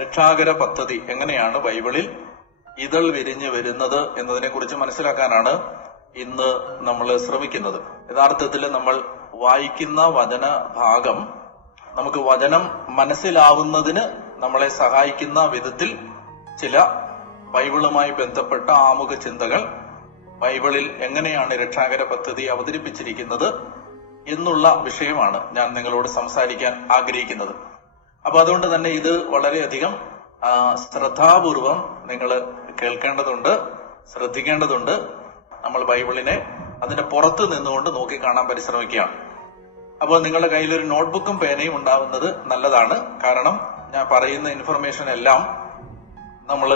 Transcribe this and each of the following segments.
രക്ഷാകര പദ്ധതി എങ്ങനെയാണ് ബൈബിളിൽ ഇതൾ വിരിഞ്ഞു വരുന്നത് എന്നതിനെ കുറിച്ച് മനസ്സിലാക്കാനാണ് ഇന്ന് നമ്മൾ ശ്രമിക്കുന്നത്. യഥാർത്ഥത്തിൽ നമ്മൾ വായിക്കുന്ന വചന ഭാഗം നമുക്ക് വചനം മനസ്സിലാവുന്നതിന് നമ്മളെ സഹായിക്കുന്ന വിധത്തിൽ ചില ബൈബിളുമായി ബന്ധപ്പെട്ട ആമുഖ ചിന്തകൾ, ബൈബിളിൽ എങ്ങനെയാണ് രക്ഷാകര പദ്ധതി അവതരിപ്പിച്ചിരിക്കുന്നത് എന്നുള്ള വിഷയമാണ് ഞാൻ നിങ്ങളോട് സംസാരിക്കാൻ ആഗ്രഹിക്കുന്നത്. അപ്പൊ അതുകൊണ്ട് തന്നെ ഇത് വളരെയധികം ശ്രദ്ധാപൂർവം നിങ്ങൾ കേൾക്കേണ്ടതുണ്ട്, ശ്രദ്ധിക്കേണ്ടതുണ്ട്. നമ്മൾ ബൈബിളിനെ അതിന്റെ പുറത്ത് നിന്നുകൊണ്ട് നോക്കിക്കാണാൻ പരിശ്രമിക്കുകയാണ്. അപ്പോൾ നിങ്ങളുടെ കയ്യിൽ ഒരു നോട്ട്ബുക്കും പേനയും ഉണ്ടാവുന്നത് നല്ലതാണ്. കാരണം ഞാൻ പറയുന്ന ഇൻഫർമേഷൻ എല്ലാം നമ്മൾ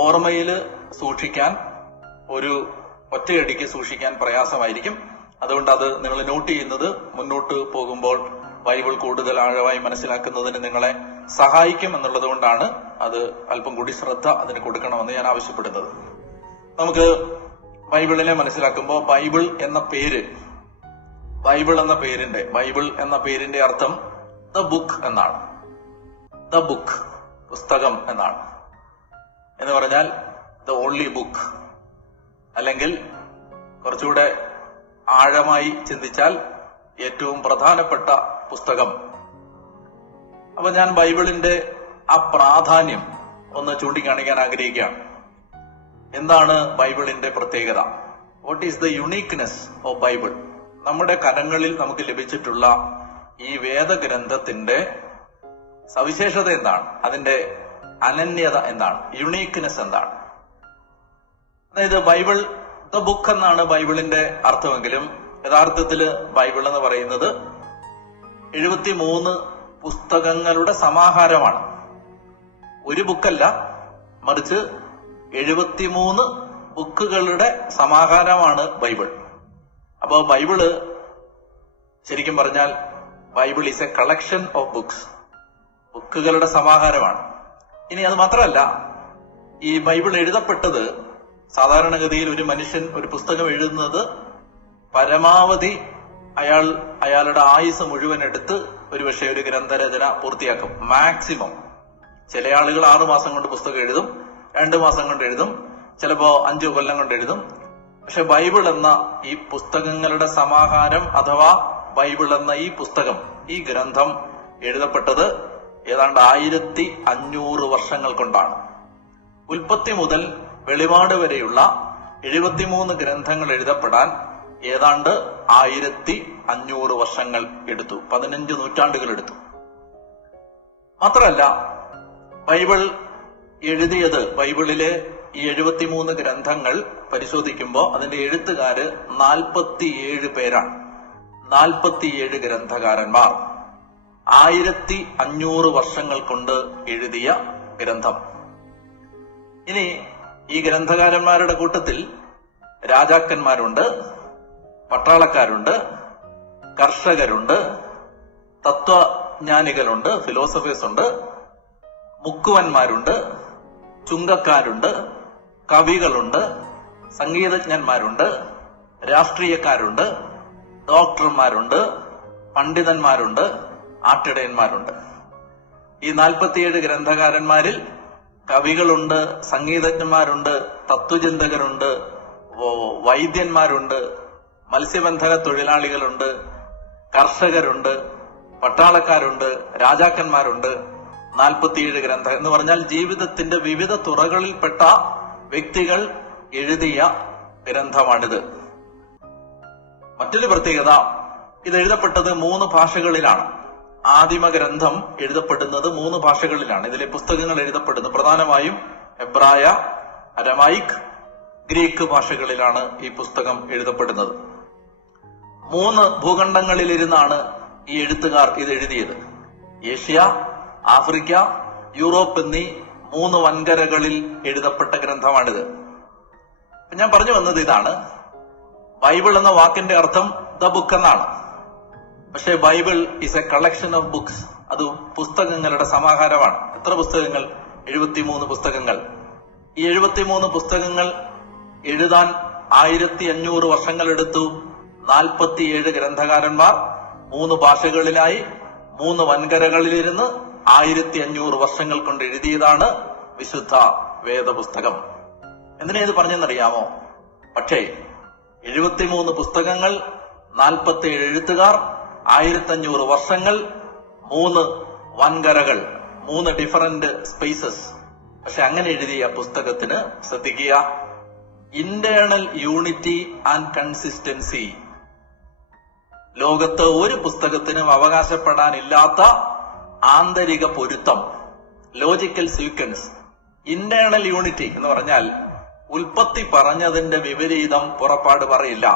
ഓർമ്മയിൽ സൂക്ഷിക്കാൻ, ഒരു ഒറ്റയടിക്ക് സൂക്ഷിക്കാൻ പ്രയാസമായിരിക്കും. അതുകൊണ്ട് അത് നിങ്ങൾ നോട്ട് ചെയ്യുന്നത് മുന്നോട്ട് പോകുമ്പോൾ ബൈബിൾ കൂടുതൽ ആഴമായി മനസ്സിലാക്കുന്നതിന് നിങ്ങളെ സഹായിക്കും എന്നുള്ളത് കൊണ്ടാണ് അത് അല്പം കൂടി ശ്രദ്ധ അതിന് കൊടുക്കണമെന്ന് ഞാൻ ആവശ്യപ്പെടുന്നത്. നമുക്ക് ബൈബിളിനെ മനസ്സിലാക്കുമ്പോൾ ബൈബിൾ എന്ന പേരിന്റെ അർത്ഥം ദ ബുക്ക് എന്നാണ്. ദ ബുക്ക്, പുസ്തകം എന്നാണ്. എന്ന് പറഞ്ഞാൽ ദ ഓൺലി ബുക്ക്, അല്ലെങ്കിൽ കുറച്ചുകൂടെ ആഴമായി ചിന്തിച്ചാൽ ഏറ്റവും പ്രധാനപ്പെട്ട പുസ്തകം. അപ്പൊ ഞാൻ ബൈബിളിന്റെ ആ പ്രാധാന്യം ഒന്ന് ചൂണ്ടിക്കാണിക്കാൻ ആഗ്രഹിക്കുകയാണ്. എന്താണ് ബൈബിളിന്റെ പ്രത്യേകത? What is the uniqueness of Bible? നമ്മുടെ കരങ്ങളിൽ നമുക്ക് ലഭിച്ചിട്ടുള്ള ഈ വേദഗ്രന്ഥത്തിന്റെ സവിശേഷത എന്താണ്? അതിന്റെ അനന്യത എന്താണ്? യുണീക്നെസ് എന്താണ്? അതായത് ബൈബിൾ ദ ബുക്ക് എന്നാണ് ബൈബിളിന്റെ അർത്ഥമെങ്കിലും യഥാർത്ഥത്തില് ബൈബിൾ എന്ന് പറയുന്നത് 73 പുസ്തകങ്ങളുടെ സമാഹാരമാണ്. ഒരു ബുക്കല്ല, മറിച്ച് 73 ബുക്കുകളുടെ സമാഹാരമാണ് ബൈബിൾ. അപ്പോ ബൈബിള് ശരിക്കും പറഞ്ഞാൽ Bible is a collection of books, ബുക്കുകളുടെ സമാഹാരമാണ്. ഇനി അത് മാത്രമല്ല, ഈ ബൈബിൾ എഴുതപ്പെട്ടത് സാധാരണഗതിയിൽ ഒരു മനുഷ്യൻ ഒരു പുസ്തകം എഴുതുന്നത് പരമാവധി അയാളുടെ ആയുസ് മുഴുവൻ എടുത്ത് ഒരുപക്ഷെ ഒരു ഗ്രന്ഥരചന പൂർത്തിയാക്കും. മാക്സിമം. ചില ആളുകൾ 6 മാസം കൊണ്ട് പുസ്തകം എഴുതും, 2 മാസം കൊണ്ട് എഴുതും, ചിലപ്പോ 5 കൊല്ലം കൊണ്ട് എഴുതും. പക്ഷെ ബൈബിൾ എന്ന ഈ പുസ്തകങ്ങളുടെ സമാഹാരം അഥവാ ബൈബിൾ എന്ന ഈ പുസ്തകം, ഈ ഗ്രന്ഥം എഴുതപ്പെട്ടത് ഏതാണ്ട് 1500 വർഷങ്ങൾ കൊണ്ടാണ്. ഉൽപ്പത്തി മുതൽ വെളിപാട് വരെയുള്ള 73 ഗ്രന്ഥങ്ങൾ എഴുതപ്പെടാൻ ഏതാണ്ട് 1500 വർഷങ്ങൾ എടുത്തു, 15 നൂറ്റാണ്ടുകൾ എടുത്തു. മാത്രമല്ല, ബൈബിൾ എഴുതിയത്, ബൈബിളിലെ ഈ 73 ഗ്രന്ഥങ്ങൾ പരിശോധിക്കുമ്പോൾ അതിന്റെ എഴുത്തുകാര് 47 പേരാണ്. 47 ഗ്രന്ഥകാരന്മാർ 1500 വർഷങ്ങൾ കൊണ്ട് എഴുതിയ ഗ്രന്ഥം. ഇനി ഈ ഗ്രന്ഥകാരന്മാരുടെ കൂട്ടത്തിൽ രാജാക്കന്മാരുണ്ട്, പട്ടാളക്കാരുണ്ട്, കർഷകരുണ്ട്, തത്വജ്ഞാനികളുണ്ട്, ഫിലോസഫേഴ്സ് ഉണ്ട്, മുക്കുവന്മാരുണ്ട്, ചുങ്കക്കാരുണ്ട്, കവികളുണ്ട്, സംഗീതജ്ഞന്മാരുണ്ട്, രാഷ്ട്രീയക്കാരുണ്ട്, ഡോക്ടർമാരുണ്ട്, പണ്ഡിതന്മാരുണ്ട്, ആട്ടിടയന്മാരുണ്ട്. ഈ 47 ഗ്രന്ഥകാരന്മാരിൽ കവികളുണ്ട്, സംഗീതജ്ഞന്മാരുണ്ട്, തത്വചിന്തകരുണ്ട്, വൈദ്യന്മാരുണ്ട്, മത്സ്യബന്ധന തൊഴിലാളികളുണ്ട്, കർഷകരുണ്ട്, പട്ടാളക്കാരുണ്ട്, രാജാക്കന്മാരുണ്ട്. 47 ഗ്രന്ഥം എന്ന് പറഞ്ഞാൽ ജീവിതത്തിന്റെ വിവിധ തുറകളിൽപ്പെട്ട വ്യക്തികൾ എഴുതിയ ഗ്രന്ഥമാണിത്. മറ്റൊരു പ്രത്യേകത, ഇത് എഴുതപ്പെട്ടത് 3 ഭാഷകളിലാണ്. ആദിമ ഗ്രന്ഥം എഴുതപ്പെടുന്നത് 3 ഭാഷകളിലാണ്. ഇതിലെ പുസ്തകങ്ങൾ എഴുതപ്പെടുന്നത് പ്രധാനമായും എബ്രായ, അരമായിക്, ഗ്രീക്ക് ഭാഷകളിലാണ് ഈ പുസ്തകം എഴുതപ്പെടുന്നത്. 3 ഭൂഖണ്ഡങ്ങളിലിരുന്നാണ് ഈ എഴുത്തുകാർ ഇത് എഴുതിയത്. ഏഷ്യ, ആഫ്രിക്ക, യൂറോപ്പ് എന്നീ 3 വൻകരകളിൽ എഴുതപ്പെട്ട ഗ്രന്ഥമാണിത്. ഞാൻ പറഞ്ഞു വന്നത് ഇതാണ്, ബൈബിൾ എന്ന വാക്കിന്റെ അർത്ഥം ദ ബുക്ക് എന്നാണ്. പക്ഷേ Bible is a collection of books. അത് പുസ്തകങ്ങളുടെ സമാഹാരമാണ്. എത്ര പുസ്തകങ്ങൾ? 73 പുസ്തകങ്ങൾ. ഈ 73 പുസ്തകങ്ങൾ എഴുതാൻ 1500 വർഷങ്ങൾ എടുത്തു. 47 ഗ്രന്ഥകാരന്മാർ 3 ഭാഷകളിലായി 3 വൻകരകളിലിരുന്ന് 1500 വർഷങ്ങൾ കൊണ്ട് എഴുതിയതാണ് വിശുദ്ധ വേദപുസ്തകം. എന്തിനാ ഇത് പറഞ്ഞെന്നറിയാമോ? പക്ഷേ 73 പുസ്തകങ്ങൾ, 47 എഴുത്തുകാർ, 1500 വർഷങ്ങൾ, 3 വൻകരകൾ, 3 ഡിഫറന്റ് സ്പേസസ്. പക്ഷെ അങ്ങനെ എഴുതിയ പുസ്തകത്തിന് ശ്രദ്ധിക്കുക, ഇന്റേണൽ യൂണിറ്റി ആൻഡ് കൺസിസ്റ്റൻസി. ലോകത്ത് ഒരു പുസ്തകത്തിനും അവകാശപ്പെടാനില്ലാത്ത ആന്തരിക പൊരുത്തം, ലോജിക്കൽ സീക്വൻസ്. ഇന്റേണൽ യൂണിറ്റി എന്ന് പറഞ്ഞാൽ ഉൽപ്പത്തി പറഞ്ഞതിന്റെ വിപരീതം പുറപ്പാട് പറയില്ല,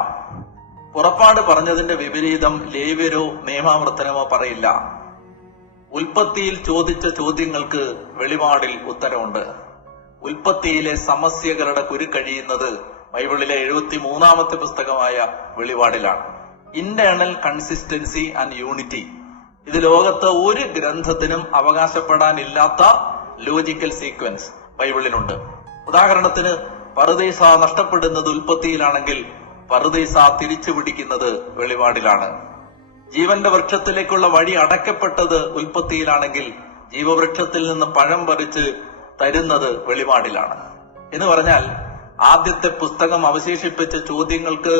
പുറപ്പാട് പറഞ്ഞതിന്റെ വിപരീതം ലേവ്യരോ നിയമാവർത്തനമോ പറയില്ല. ഉൽപ്പത്തിയിൽ ചോദിച്ച ചോദ്യങ്ങൾക്ക് വെളിപാടിൽ ഉത്തരവുണ്ട്. ഉൽപ്പത്തിയിലെ സമസ്യകളുടെ കുരുക്കഴിയുന്നത് ബൈബിളിലെ 73ാമത്തെ പുസ്തകമായ വെളിപാടിലാണ്. ഇന്റേണൽ കൺസിസ്റ്റൻസി ആൻഡ് യൂണിറ്റി, ഇത് ലോകത്ത് ഒരു ഗ്രന്ഥത്തിനും അവകാശപ്പെടാനില്ലാത്ത ലോജിക്കൽ സീക്വൻസ് ബൈബിളിലുണ്ട്. ഉദാഹരണത്തിന്, പറുദീസ നഷ്ടപ്പെടുന്നത് ഉൽപ്പത്തിയിലാണെങ്കിൽ പറുദീസ തിരിച്ചു പിടിക്കുന്നത് വെളിപാടിലാണ്. ജീവന്റെ വൃക്ഷത്തിലേക്കുള്ള വഴി അടയ്ക്കപ്പെട്ടത് ഉൽപ്പത്തിയിലാണെങ്കിൽ ജീവവൃക്ഷത്തിൽ നിന്ന് പഴം പറിച്ച് തരുന്നത് വെളിപാടിലാണ്. എന്ന് പറഞ്ഞാൽ ആദ്യത്തെ പുസ്തകം അവശേഷിപ്പിച്ച ചോദ്യങ്ങൾക്ക്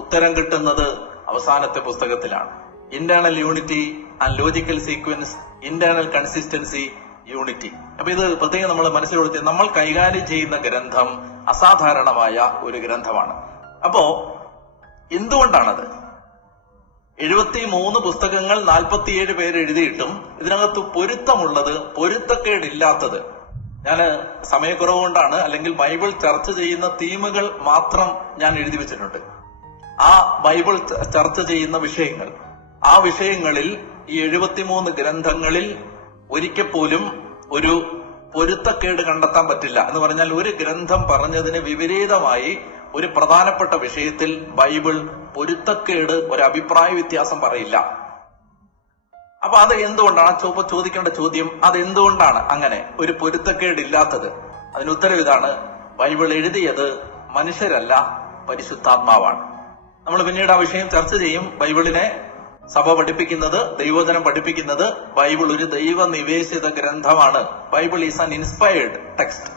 ഉത്തരം കിട്ടുന്നത് അവസാനത്തെ പുസ്തകത്തിലാണ്. Internal unity and logical sequence, internal consistency, unity. അപ്പൊ ഇത് പ്രത്യേകം നമ്മൾ മനസ്സിലെടുത്തി. നമ്മൾ കൈകാര്യം ചെയ്യുന്ന ഗ്രന്ഥം അസാധാരണമായ ഒരു ഗ്രന്ഥമാണ്. അപ്പോ എന്തുകൊണ്ടാണത്? 73 പുസ്തകങ്ങൾ, 47 പേര് എഴുതിയിട്ടും ഇതിനകത്ത് പൊരുത്തമുള്ളത്, പൊരുത്തക്കേടില്ലാത്തത്. ഞാൻ സമയക്കുറവ് കൊണ്ടാണ്, അല്ലെങ്കിൽ ബൈബിൾ ചർച്ച ചെയ്യുന്ന തീമുകൾ മാത്രം ഞാൻ എഴുതി വെച്ചിട്ടുണ്ട്. ആ ബൈബിൾ ചർച്ച ചെയ്യുന്ന വിഷയങ്ങൾ, ആ വിഷയങ്ങളിൽ ഈ 73 ഗ്രന്ഥങ്ങളിൽ ഒരിക്കൽ പോലും ഒരു പൊരുത്തക്കേട് കണ്ടെത്താൻ പറ്റില്ല. എന്ന് പറഞ്ഞാൽ ഒരു ഗ്രന്ഥം പറഞ്ഞതിന് വിപരീതമായി ഒരു പ്രധാനപ്പെട്ട വിഷയത്തിൽ ബൈബിൾ പൊരുത്തക്കേട്, ഒരു അഭിപ്രായ വ്യത്യാസം പറയില്ല. അപ്പൊ അത് എന്തുകൊണ്ടാണ് ചോദിക്കേണ്ട ചോദ്യം, അതെന്തുകൊണ്ടാണ് അങ്ങനെ ഒരു പൊരുത്തക്കേടില്ലാത്തത്? അതിന് ഉത്തരം ഇതാണ്: ബൈബിൾ എഴുതിയത് മനുഷ്യരല്ല, പരിശുദ്ധാത്മാവാണ്. നമ്മൾ പിന്നീട് ആ വിഷയം ചർച്ച ചെയ്യും. ബൈബിളിനെ സഭ പഠിപ്പിക്കുന്നത്, ദൈവവചനം പഠിപ്പിക്കുന്നത്, ബൈബിൾ ഒരു ദൈവനിവേശിത ഗ്രന്ഥമാണ്. Bible is an inspired text.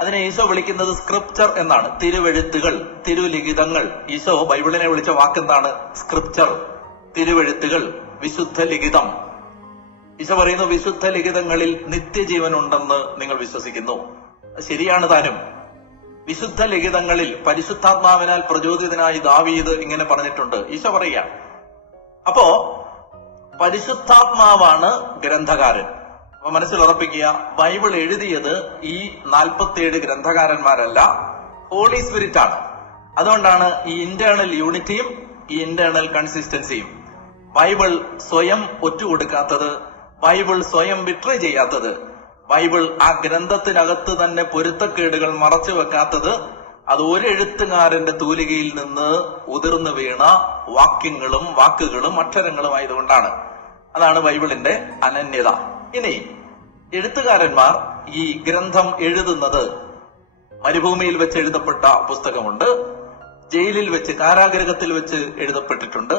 അതിനെ ഈശോ വിളിക്കുന്നത് സ്ക്രിപ്ചർ എന്നാണ്. തിരുവെഴുത്തുകൾ, തിരുലിഖിതങ്ങൾ. ഈശോ ബൈബിളിനെ വിളിച്ച വാക്കെന്താണ്? സ്ക്രിപ്ചർ, തിരുവെഴുത്തുകൾ, വിശുദ്ധ ലിഖിതം. ഈശോ പറയുന്നു, വിശുദ്ധ ലിഖിതങ്ങളിൽ നിത്യജീവൻ ഉണ്ടെന്ന് നിങ്ങൾ വിശ്വസിക്കുന്നു. ശരിയാണ് താനും. വിശുദ്ധ ലിഖിതങ്ങളിൽ പരിശുദ്ധാത്മാവിനാൽ പ്രചോദിതനായി ദാവീദ് ഇങ്ങനെ പറഞ്ഞിട്ടുണ്ട്. ഈശോ പറയുകയാണ്. അപ്പോ പരിശുദ്ധാത്മാവാണ് ഗ്രന്ഥകാരൻ. അപ്പൊ മനസ്സിലുറപ്പിക്കുക, ബൈബിൾ എഴുതിയത് ഈ 47 ഗ്രന്ഥകാരന്മാരല്ല, ഹോളി സ്പിരിറ്റ് ആണ്. അതുകൊണ്ടാണ് ഈ ഇന്റേണൽ യൂണിറ്റിയും ഈ ഇന്റേണൽ കൺസിസ്റ്റൻസിയും. ബൈബിൾ സ്വയം ഒറ്റുകൊടുക്കാത്തത്, ബൈബിൾ സ്വയം വിട്രൈ ചെയ്യാത്തത്, ബൈബിൾ ആ ഗ്രന്ഥത്തിനകത്ത് തന്നെ പൊരുത്തക്കേടുകൾ മറച്ചു വെക്കാത്തത്, അത് ഒരു എഴുത്തുകാരന്റെ തൂലികയിൽ നിന്ന് ഉതിർന്നു വീണ വാക്യങ്ങളും വാക്കുകളും അക്ഷരങ്ങളും ആയതുകൊണ്ടാണ്. അതാണ് ബൈബിളിന്റെ അനന്യത. ഇനി എഴുത്തുകാരന്മാർ ഈ ഗ്രന്ഥം എഴുതുന്നത് മരുഭൂമിയിൽ വെച്ച് എഴുതപ്പെട്ട പുസ്തകമുണ്ട്, ജയിലിൽ വെച്ച്, കാരാഗൃഹത്തിൽ വെച്ച് എഴുതപ്പെട്ടിട്ടുണ്ട്,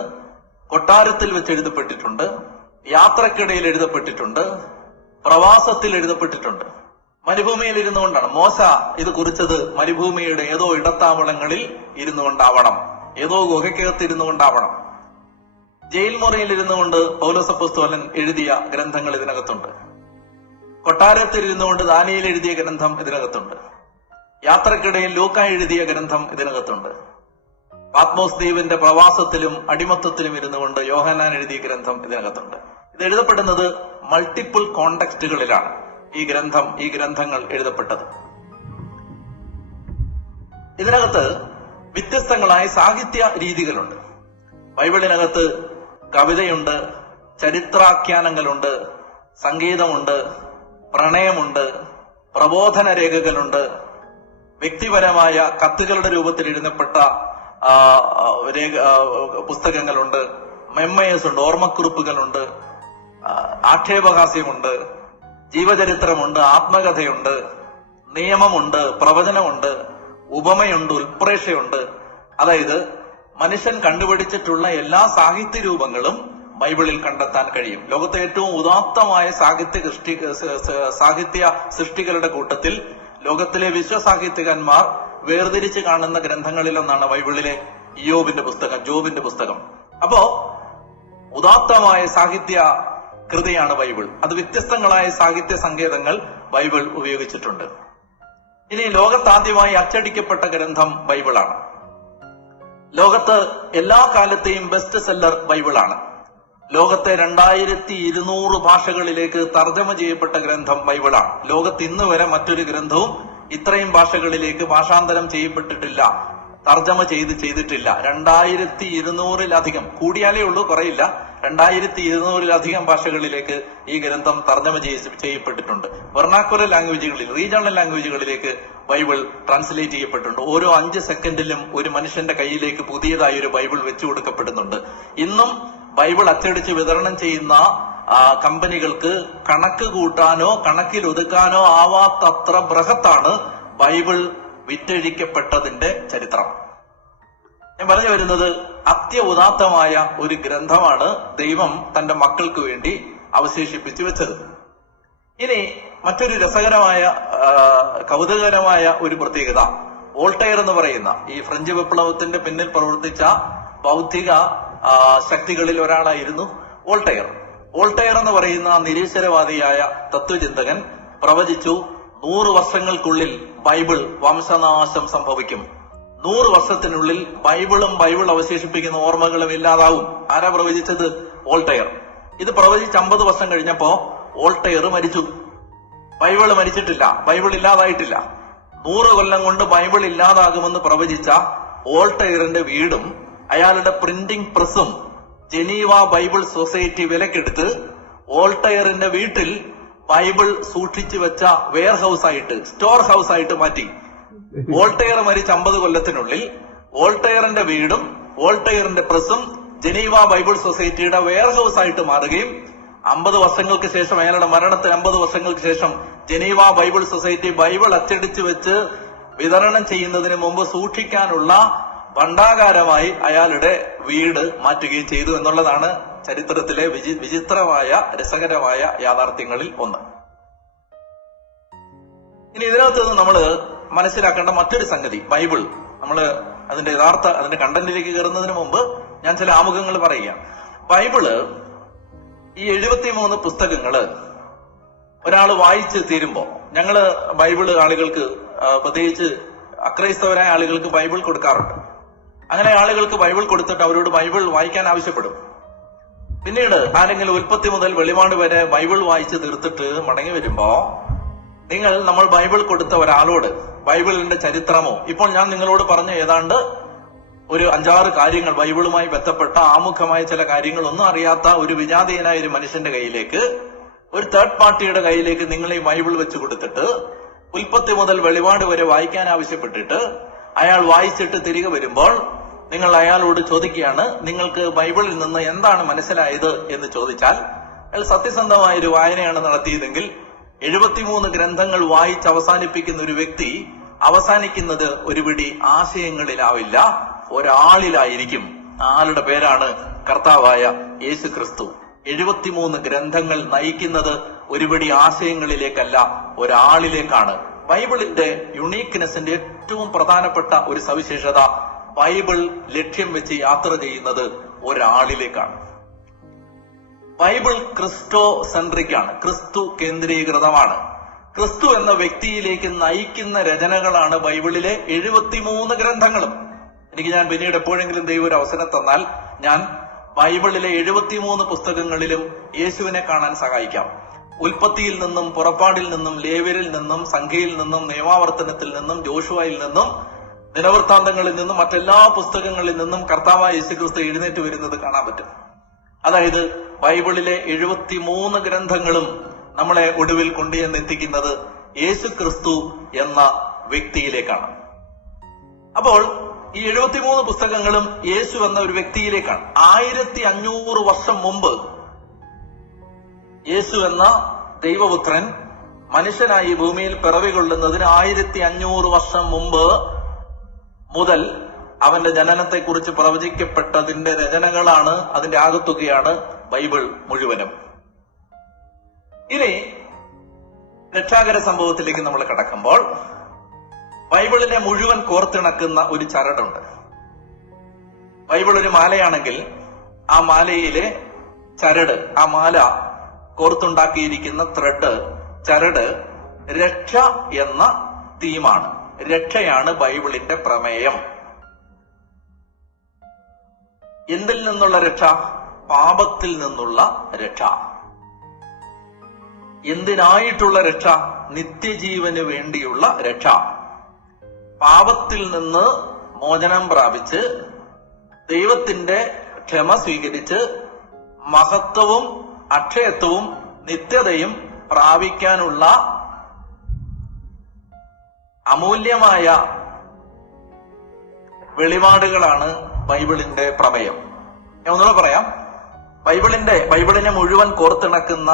കൊട്ടാരത്തിൽ വെച്ച് എഴുതപ്പെട്ടിട്ടുണ്ട്, യാത്രക്കിടയിൽ എഴുതപ്പെട്ടിട്ടുണ്ട്, പ്രവാസത്തിൽ എഴുതപ്പെട്ടിട്ടുണ്ട്. മരുഭൂമിയിൽ ഇരുന്നു കൊണ്ടാണ്. മോശ ഇത് കുറിച്ചത് മരുഭൂമിയുടെ ഏതോ ഇടത്താവളങ്ങളിൽ ഇരുന്നു കൊണ്ടാവണം, ഏതോ ഗുഹയ്ക്കകത്ത് ഇരുന്നു കൊണ്ടാവണം. ജയിൽ മുറിയിൽ ഇരുന്നു കൊണ്ട് പൗലോസ് അപ്പോസ്തലൻ എഴുതിയ ഗ്രന്ഥങ്ങൾ ഇതിനകത്തുണ്ട്. കൊട്ടാരത്തിൽ ഇരുന്നുകൊണ്ട് ദാനിയേൽ എഴുതിയ ഗ്രന്ഥം ഇതിനകത്തുണ്ട്. യാത്രക്കിടയിൽ ലൂക്ക എഴുതിയ ഗ്രന്ഥം ഇതിനകത്തുണ്ട്. പാത്മോസ് ദ്വീപിന്റെ പ്രവാസത്തിലും അടിമത്തത്തിലും ഇരുന്നുകൊണ്ട് യോഹന്നാൻ എഴുതിയ ഗ്രന്ഥം ഇതിനകത്തുണ്ട്. ഇത് എഴുതപ്പെടുന്നത് മൾട്ടിപ്പിൾ കോണ്ടെക്സ്റ്റുകളിലാണ് ഈ ഗ്രന്ഥങ്ങൾ എഴുതപ്പെട്ടത്. ഇതിനകത്ത് വ്യത്യസ്തങ്ങളായ സാഹിത്യ രീതികളുണ്ട്. ബൈബിളിനകത്ത് കവിതയുണ്ട്, ചരിത്രാഖ്യാനങ്ങളുണ്ട്, സംഗീതമുണ്ട്, പ്രണയമുണ്ട്, പ്രബോധന രേഖകളുണ്ട്, വ്യക്തിപരമായ കത്തുകളുടെ രൂപത്തിൽ എഴുതപ്പെട്ട പുസ്തകങ്ങളുണ്ട്, മെമ്മയേഴ്സ് ഉണ്ട്, ഓർമ്മക്കുറിപ്പുകളുണ്ട്, ആക്ഷേപഹാസ്യമുണ്ട്, ജീവചരിത്രമുണ്ട്, ആത്മകഥയുണ്ട്, നിയമമുണ്ട്, പ്രവചനമുണ്ട്, ഉപമയുണ്ട്, ഉൽപ്രേക്ഷയുണ്ട്. അതായത് മനുഷ്യൻ കണ്ടുപിടിച്ചിട്ടുള്ള എല്ലാ സാഹിത്യ രൂപങ്ങളും ബൈബിളിൽ കണ്ടെത്താൻ കഴിയും. ലോകത്തെ ഏറ്റവും ഉദാത്തമായ സാഹിത്യ സൃഷ്ടികളുടെ കൂട്ടത്തിൽ ലോകത്തിലെ വിശ്വസാഹിത്യകാന്മാർ വേർതിരിച്ച് കാണുന്ന ഗ്രന്ഥങ്ങളിലൊന്നാണ് ബൈബിളിലെ ഇയ്യോബിന്റെ പുസ്തകം, ജോബിന്റെ പുസ്തകം. അപ്പോ ഉദാത്തമായ സാഹിത്യ കൃതിയാണ് ബൈബിൾ. അത് വ്യത്യസ്തങ്ങളായ സാഹിത്യ സങ്കേതങ്ങൾ ബൈബിൾ ഉപയോഗിച്ചിട്ടുണ്ട്. ഇനി ലോകത്താദ്യമായി അച്ചടിക്കപ്പെട്ട ഗ്രന്ഥം ബൈബിളാണ്. ലോകത്ത് എല്ലാ കാലത്തെയും ബെസ്റ്റ് സെല്ലർ ബൈബിളാണ്. ലോകത്തെ 2200 ഭാഷകളിലേക്ക് തർജ്ജമ ചെയ്യപ്പെട്ട ഗ്രന്ഥം ബൈബിളാണ്. ലോകത്ത് ഇന്ന് വരെ മറ്റൊരു ഗ്രന്ഥവും ഇത്രയും ഭാഷകളിലേക്ക് ഭാഷാന്തരം ചെയ്യപ്പെട്ടിട്ടില്ല, തർജ്ജമ ചെയ്തിട്ടില്ല. 2200-ലധികം, കൂടിയാലേ ഉള്ളൂ, കുറയില്ല. 2200-ലധികം ഭാഷകളിലേക്ക് ഈ ഗ്രന്ഥം തർജ്ജമ ചെയ്യപ്പെട്ടിട്ടുണ്ട്. വെർണാക്കുലർ ലാംഗ്വേജുകളിൽ, റീജിയണൽ ലാംഗ്വേജുകളിലേക്ക് ബൈബിൾ ട്രാൻസ്ലേറ്റ് ചെയ്യപ്പെട്ടിട്ടുണ്ട്. ഓരോ 5 സെക്കൻഡിലും ഒരു മനുഷ്യന്റെ കയ്യിലേക്ക് പുതിയതായി ഒരു ബൈബിൾ വെച്ചു കൊടുക്കപ്പെടുന്നുണ്ട്. ഇന്നും ബൈബിൾ അച്ചടിച്ച് വിതരണം ചെയ്യുന്ന കമ്പനികൾക്ക് കണക്ക് കൂട്ടാനോ കണക്കിൽ ഒതുക്കാനോ ആവാത്തത്ര ബൃഹത്താണ് ബൈബിൾ വിറ്റഴിക്കപ്പെട്ടതിന്റെ ചരിത്രം. ഞാൻ പറഞ്ഞു വരുന്നത്, അത്യുദാത്തമായ ഒരു ഗ്രന്ഥമാണ് ദൈവം തന്റെ മക്കൾക്ക് വേണ്ടി അവശേഷിപ്പിച്ചു വെച്ചത്. ഇനി മറ്റൊരു രസകരമായ കൗതുകകരമായ ഒരു പ്രത്യേകത, വോൾട്ടയർ എന്ന് പറയുന്ന ഈ ഫ്രഞ്ച് വിപ്ലവത്തിന്റെ പിന്നിൽ പ്രവർത്തിച്ച ബൗദ്ധിക ശക്തികളിൽ ഒരാളായിരുന്നു വോൾട്ടയർ. വോൾട്ടയർ എന്ന് പറയുന്ന നിരീശ്വരവാദിയായ തത്വചിന്തകൻ പ്രവചിച്ചു, 100 വർഷങ്ങൾക്കുള്ളിൽ ബൈബിൾ വംശനാശം സംഭവിക്കും. 100 വർഷത്തിനുള്ളിൽ ബൈബിൾ അവശേഷിപ്പിക്കുന്ന ഓർമ്മകളും ഇല്ലാതാവും. ആരാ പ്രവചിച്ചത്? വോൾട്ടയർ. ഇത് പ്രവചിച്ച് 50 വർഷം കഴിഞ്ഞപ്പോ വോൾട്ടയർ മരിച്ചു. ബൈബിൾ മരിച്ചിട്ടില്ല, ബൈബിൾ ഇല്ലാതായിട്ടില്ല. 100 കൊല്ലം കൊണ്ട് ബൈബിൾ ഇല്ലാതാകുമെന്ന് പ്രവചിച്ച വോൾട്ടയറിന്റെ വീടും അയാളുടെ പ്രിന്റിംഗ് പ്രസും ജനീവ ബൈബിൾ സൊസൈറ്റി വിലക്കെടുത്ത് വോൾട്ടയറിന്റെ വീട്ടിൽ ബൈബിൾ സൂക്ഷിച്ചു വെച്ച വെയർ ഹൗസ് ആയിട്ട്, സ്റ്റോർ ഹൗസ് ആയിട്ട് മാറ്റി. വോൾട്ടയർ മരിച്ച 50 കൊല്ലത്തിനുള്ളിൽ വോൾട്ടയറിന്റെ വീടും വോൾട്ടയറിന്റെ പ്രസും ജനീവ ബൈബിൾ സൊസൈറ്റിയുടെ വെയർ ഹൗസ് ആയിട്ട് മാറുകയും 50 വർഷങ്ങൾക്ക് ശേഷം, അയാളുടെ മരണത്തിന് 50 വർഷങ്ങൾക്ക് ശേഷം ജനീവ ബൈബിൾ സൊസൈറ്റി ബൈബിൾ അച്ചടിച്ചു വെച്ച് വിതരണം ചെയ്യുന്നതിന് മുമ്പ് സൂക്ഷിക്കാനുള്ള ഭണ്ഡാകാരമായി അയാളുടെ വീട് മാറ്റുകയും ചെയ്തു എന്നുള്ളതാണ് ചരിത്രത്തിലെ വിചിത്രമായ രസകരമായ യാഥാർത്ഥ്യങ്ങളിൽ ഒന്ന്. ഇനി ഇതിനകത്ത് നിന്ന് നമ്മൾ മനസ്സിലാക്കേണ്ട മറ്റൊരു സംഗതി, ബൈബിൾ, നമ്മൾ അതിന്റെ കണ്ടന്റിലേക്ക് കയറുന്നതിന് മുമ്പ് ഞാൻ ചില ആമുഖങ്ങൾ പറയുക. ബൈബിള്, ഈ 73 പുസ്തകങ്ങള് ഒരാൾ വായിച്ച് തീരുമ്പോ, ഞങ്ങള് ബൈബിള് ആളുകൾക്ക്, പ്രത്യേകിച്ച് അക്രൈസ്തവരായ ആളുകൾക്ക് ബൈബിൾ കൊടുക്കാറുണ്ട്. അങ്ങനെ ആളുകൾക്ക് ബൈബിൾ കൊടുത്തിട്ട് അവരോട് ബൈബിൾ വായിക്കാൻ ആവശ്യപ്പെടും. പിന്നീട് ആരെങ്കിലും ഉൽപ്പത്തി മുതൽ വെളിപാട് വരെ ബൈബിൾ വായിച്ച് തീർത്തിട്ട് മടങ്ങി വരുമ്പോ, നമ്മൾ ബൈബിൾ കൊടുത്ത ഒരാളോട് ബൈബിളിന്റെ ചരിത്രമോ, ഇപ്പോൾ ഞാൻ നിങ്ങളോട് പറഞ്ഞ ഏതാണ്ട് ഒരു 5-6 കാര്യങ്ങൾ, ബൈബിളുമായി ബന്ധപ്പെട്ട ആമുഖമായ ചില കാര്യങ്ങളൊന്നും അറിയാത്ത ഒരു വിജാതീയനായ ഒരു മനുഷ്യന്റെ കയ്യിലേക്ക്, ഒരു തേർഡ് പാർട്ടിയുടെ കയ്യിലേക്ക് നിങ്ങൾ ഈ ബൈബിൾ വെച്ച് കൊടുത്തിട്ട് ഉൽപ്പത്തി മുതൽ വെളിപാട് വരെ വായിക്കാൻ ആവശ്യപ്പെട്ടിട്ട് അയാൾ വായിച്ചിട്ട് തിരികെ വരുമ്പോൾ നിങ്ങൾ അയാളോട് ചോദിക്കുകയാണ്, നിങ്ങൾക്ക് ബൈബിളിൽ നിന്ന് എന്താണ് മനസ്സിലായത് എന്ന് ചോദിച്ചാൽ, അയാൾ സത്യസന്ധമായ ഒരു വായനയാണ് നടത്തിയതെങ്കിൽ 73 ഗ്രന്ഥങ്ങൾ വായിച്ച് അവസാനിപ്പിക്കുന്ന ഒരു വ്യക്തി അവസാനിക്കുന്നത് ഒരു പിടി ആശയങ്ങളിലാവില്ല, ഒരാളിലായിരിക്കും. ആളുടെ പേരാണ് കർത്താവായ യേശു ക്രിസ്തു. 73 ഗ്രന്ഥങ്ങൾ നയിക്കുന്നത് ഒരുപിടി ആശയങ്ങളിലേക്കല്ല, ഒരാളിലേക്കാണ്. ബൈബിളിന്റെ യുണീക്ക്നെസിന്റെ ഏറ്റവും പ്രധാനപ്പെട്ട ഒരു സവിശേഷത, ബൈബിൾ ലക്ഷ്യം വെച്ച് യാത്ര ചെയ്യുന്നത് ഒരാളിലേക്കാണ്. ബൈബിൾ ക്രിസ്റ്റോ സെൻട്രിക് ആണ്, ക്രിസ്തു കേന്ദ്രീകൃതമാണ്. ക്രിസ്തു എന്ന വ്യക്തിയിലേക്ക് നയിക്കുന്ന രചനകളാണ് ബൈബിളിലെ 73 ഗ്രന്ഥങ്ങളും. ഞാൻ പിന്നീട് എപ്പോഴെങ്കിലും ദൈവം ഒരു അവസരം തന്നാൽ ഞാൻ ബൈബിളിലെ 73 പുസ്തകങ്ങളിലും യേശുവിനെ കാണാൻ സഹായിക്കാം. ഉൽപ്പത്തിയിൽ നിന്നും, പുറപ്പാടിൽ നിന്നും, ലേവ്യരിൽ നിന്നും, സംഖ്യയിൽ നിന്നും, നിയമാവർത്തനത്തിൽ നിന്നും, ജോഷുവയിൽ നിന്നും, ദിനവൃത്താന്തങ്ങളിൽ നിന്നും, മറ്റെല്ലാ പുസ്തകങ്ങളിൽ നിന്നും കർത്താവായ യേശുക്രിസ്തു എഴുന്നേറ്റ് വരുന്നത് കാണാൻ പറ്റും. അതായത് ബൈബിളിലെ 73 ഗ്രന്ഥങ്ങളും നമ്മളെ ഒടുവിൽ കൊണ്ടുചെന്നെത്തിക്കുന്നത് യേശുക്രിസ്തു എന്ന വ്യക്തിയിലേക്കാണ്. അപ്പോൾ ഈ 73 പുസ്തകങ്ങളും യേശു എന്ന ഒരു വ്യക്തിയിലേക്കാണ്. 1500 വർഷം മുമ്പ് യേശു എന്ന ദൈവപുത്രൻ മനുഷ്യനായി ഭൂമിയിൽ പിറവി കൊള്ളുന്നതിന് 1500 വർഷം മുമ്പ് മുതൽ അവന്റെ ജനനത്തെക്കുറിച്ച് പ്രവചിക്കപ്പെട്ടതിന്റെ രചനകളാണ്, അതിന്റെ ആകത്തുകയാണ് ബൈബിൾ മുഴുവനും. ഇനി രക്ഷാകര സംഭവത്തിലേക്ക് നമ്മൾ കടക്കുമ്പോൾ ബൈബിളിനെ മുഴുവൻ കോർത്തിണക്കുന്ന ഒരു ചരടുണ്ട്. ബൈബിൾ ഒരു മാലയാണെങ്കിൽ ആ മാലയിലെ ചരട്, ആ മാല കോർത്തുണ്ടാക്കിയിരിക്കുന്ന ചരട് രക്ഷ എന്ന തീമാണ്. രക്ഷയാണ് ബൈബിളിന്റെ പ്രമേയം. എന്തിൽ നിന്നുള്ള രക്ഷ? പാപത്തിൽ നിന്നുള്ള രക്ഷ. എന്തിനായിട്ടുള്ള രക്ഷ? നിത്യജീവന് വേണ്ടിയുള്ള രക്ഷ. പാപത്തിൽ നിന്ന് മോചനം പ്രാപിച്ച് ദൈവത്തിന്റെ ക്ഷമ സ്വീകരിച്ച് മഹത്വവും അക്ഷയത്വവും നിത്യതയും പ്രാപിക്കാനുള്ള അമൂല്യമായ വെളിപാടുകളാണ് ബൈബിളിന്റെ പ്രമേയം. ഞാൻ ഒന്നുകൂടെ പറയാം. ബൈബിളിനെ മുഴുവൻ കോർത്തിണക്കുന്ന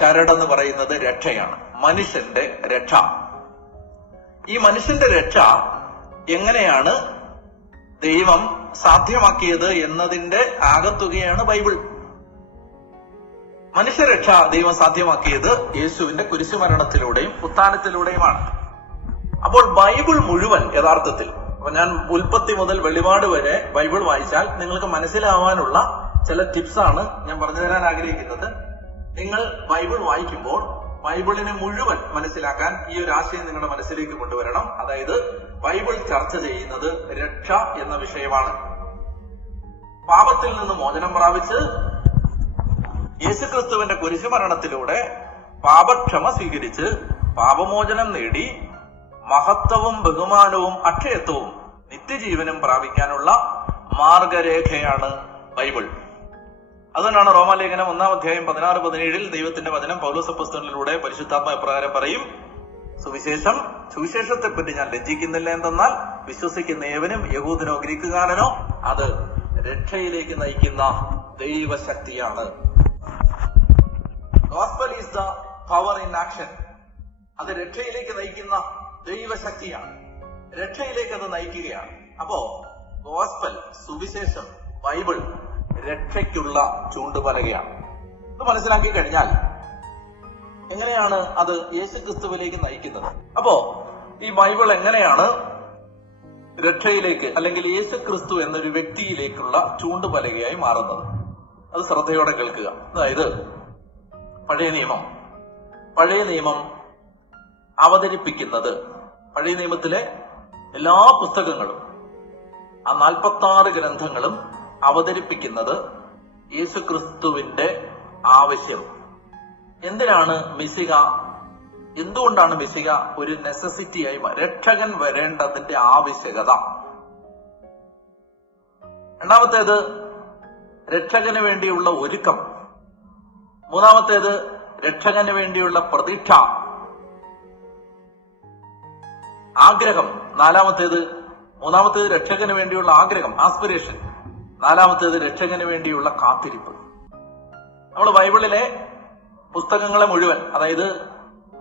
ചരടെന്ന് പറയുന്നത് രക്ഷയാണ്, മനുഷ്യന്റെ രക്ഷ. ഈ മനുഷ്യന്റെ രക്ഷ എങ്ങനെയാണ് ദൈവം സാധ്യമാക്കിയത് എന്നതിന്റെ ആകത്തുകയാണ് ബൈബിൾ. മനുഷ്യരക്ഷ ദൈവം സാധ്യമാക്കിയത് യേശുവിന്റെ കുരിശുമരണത്തിലൂടെയും ഉത്ഥാനത്തിലൂടെയുമാണ്. അപ്പോൾ ബൈബിൾ മുഴുവൻ യഥാർത്ഥത്തിൽ, അപ്പൊ ഞാൻ ഉൽപ്പത്തി മുതൽ വെളിപാട് വരെ ബൈബിൾ വായിച്ചാൽ നിങ്ങൾക്ക് മനസ്സിലാവാനുള്ള ചില ടിപ്സാണ് ഞാൻ പറഞ്ഞു തരാൻ ആഗ്രഹിക്കുന്നത്. നിങ്ങൾ ബൈബിൾ വായിക്കുമ്പോൾ ബൈബിളിനെ മുഴുവൻ മനസ്സിലാക്കാൻ ഈ ഒരു ആശയം നിങ്ങളുടെ മനസ്സിലേക്ക് കൊണ്ടുവരണം. അതായത് ബൈബിൾ ചർച്ച ചെയ്യുന്നത് രക്ഷ എന്ന വിഷയമാണ്. പാപത്തിൽ നിന്ന് മോചനം പ്രാപിച്ച് യേശുക്രിസ്തുവിന്റെ കുരിശുമരണത്തിലൂടെ പാപക്ഷമ സ്വീകരിച്ച് പാപമോചനം നേടി മഹത്വവും ബഹുമാനവും അക്ഷയത്വവും നിത്യജീവനും പ്രാപിക്കാനുള്ള മാർഗരേഖയാണ് ബൈബിൾ. അതുകൊണ്ടാണ് റോമാലേഖനം 1:16-17 ദൈവത്തിന്റെ വചനം പൗലോസ് അപ്പോസ്തലനിലൂടെ പരിശുദ്ധാത്മ പ്രകാരം പറയും, സുവിശേഷത്തെപ്പറ്റി ഞാൻ ലജ്ജിക്കുന്നില്ല എന്തെന്നാൽ വിശ്വസിക്കുന്ന ഏവനും യഹൂദനോ ഗ്രീക്കുകാരനോ അത് രക്ഷയിലേക്ക് നയിക്കുന്ന ദൈവശക്തിയാണ്. Gospel is the power in action. അത് രക്ഷയിലേക്ക് നയിക്കുന്ന ദൈവശക്തിയാണ്. രക്ഷയിലേക്ക് അത് നയിക്കുകയാണ്. അപ്പോ ഗോസ്പൽ, സുവിശേഷം, ബൈബിൾ രക്ഷയ്ക്കുള്ള ചൂണ്ടുപലകയാണ്. ഇത് മനസ്സിലാക്കി കഴിഞ്ഞാൽ എങ്ങനെയാണ് അത് യേശുക്രിസ്തുവിലേക്ക് നയിക്കുന്നത്? അപ്പോ ഈ ബൈബിൾ എങ്ങനെയാണ് രക്ഷയിലേക്ക് അല്ലെങ്കിൽ യേശുക്രിസ്തു എന്നൊരു വ്യക്തിയിലേക്കുള്ള ചൂണ്ടുപലകയായി മാറുന്നത്? അത് ശ്രദ്ധയോടെ കേൾക്കുക. അതായത് പഴയ നിയമം അവതരിപ്പിക്കുന്നത്, പഴയ നിയമത്തിലെ എല്ലാ പുസ്തകങ്ങളും, ആ 46 ഗ്രന്ഥങ്ങളും അവതരിപ്പിക്കുന്നത് യേശുക്രിസ്തുവിന്റെ ആവശ്യം. എന്തുകൊണ്ടാണ് മിശിഹ ഒരു നെസസിറ്റിയായി, രക്ഷകൻ വരേണ്ടതിന്റെ ആവശ്യകത? രണ്ടാമത്തേത് രക്ഷകന് വേണ്ടിയുള്ള ഒരുക്കം. മൂന്നാമത്തേത് രക്ഷകന് വേണ്ടിയുള്ള പ്രതീക്ഷ, ആഗ്രഹം. മൂന്നാമത്തേത് രക്ഷകന് വേണ്ടിയുള്ള ആഗ്രഹം, ആസ്പിരേഷൻ. നാലാമത്തേത് രക്ഷകന് വേണ്ടിയുള്ള കാത്തിരിപ്പ്. നമ്മൾ ബൈബിളിലെ പുസ്തകങ്ങളെ മുഴുവൻ, അതായത്